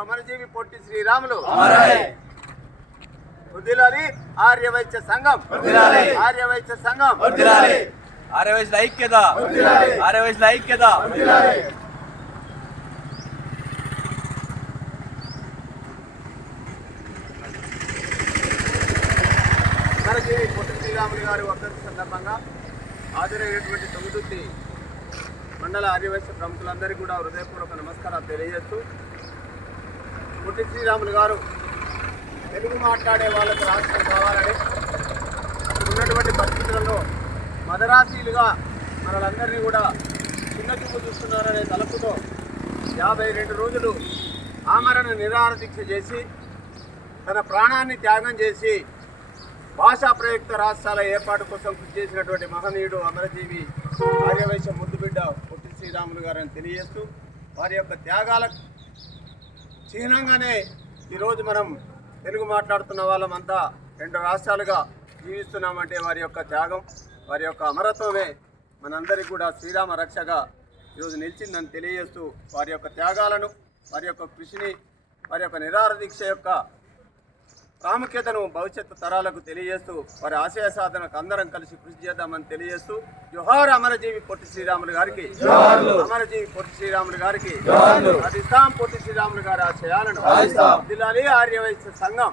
అమరజీవి పొట్టి శ్రీరాములు వదిలాలి. ఆర్యవైశ్య సంఘం ఆర్యవైశ్య సంఘం ఆర్యవైశ్యుల ఐక్యత ఆర్యవైశ్యుల ఐక్యత. అమరజీవి పొట్టి శ్రీరాములు గారి వర్ధంతి సందర్భంగా హాజరైనటువంటి తొమ్మిది మండల ఆర్యవైశ్య ప్రముఖులందరికీ కూడా హృదయపూర్వక నమస్కారాలు తెలియజేస్తూ, పొట్టి శ్రీరాములు గారు తెలుగు మాట్లాడే వాళ్ళకు రాష్ట్రం కావాలని ఉన్నటువంటి పరిస్థితులలో మదరాసీలుగా మనలందరినీ కూడా చిన్న చూపు చూస్తున్నారనే తలపుతో 52 రోజులు ఆమరణ నిరాహార దీక్ష చేసి తన ప్రాణాన్ని త్యాగం చేసి భాషా ప్రయుక్త రాష్ట్రాల ఏర్పాటు కోసం కృషి చేసినటువంటి మహనీయుడు అమరజీవి ఆర్యవైశ్య ముద్దుబిడ్డ పొట్టి శ్రీరాములు గారని తెలియజేస్తూ, వారి యొక్క త్యాగాల చిహ్నంగానే ఈరోజు మనం తెలుగు మాట్లాడుతున్న వాళ్ళమంతా 2 రాష్ట్రాలుగా జీవిస్తున్నామంటే వారి యొక్క త్యాగం, వారి యొక్క అమరత్వమే మనందరికీ కూడా శ్రీరామ రక్షగా ఈరోజు నిలిచిందని తెలియజేస్తూ, వారి యొక్క త్యాగాలను, వారి యొక్క కృషిని, వారి యొక్క నిరాహార దీక్ష యొక్క ప్రాముఖ్యతను భవిష్యత్తు తరాలకు తెలియజేస్తూ, వారి ఆశయ సాధనకు అందరం కలిసి కృషి చేద్దామని తెలియజేస్తూ, జోహార్ అమరజీవి పొట్టి శ్రీరాములు గారికి, అమరజీవి పొట్టి శ్రీరాములు గారికి, అది పొట్టి శ్రీరాములు గారి ఆశయాలను దిలాలి. ఆర్యవైశ్య సంఘం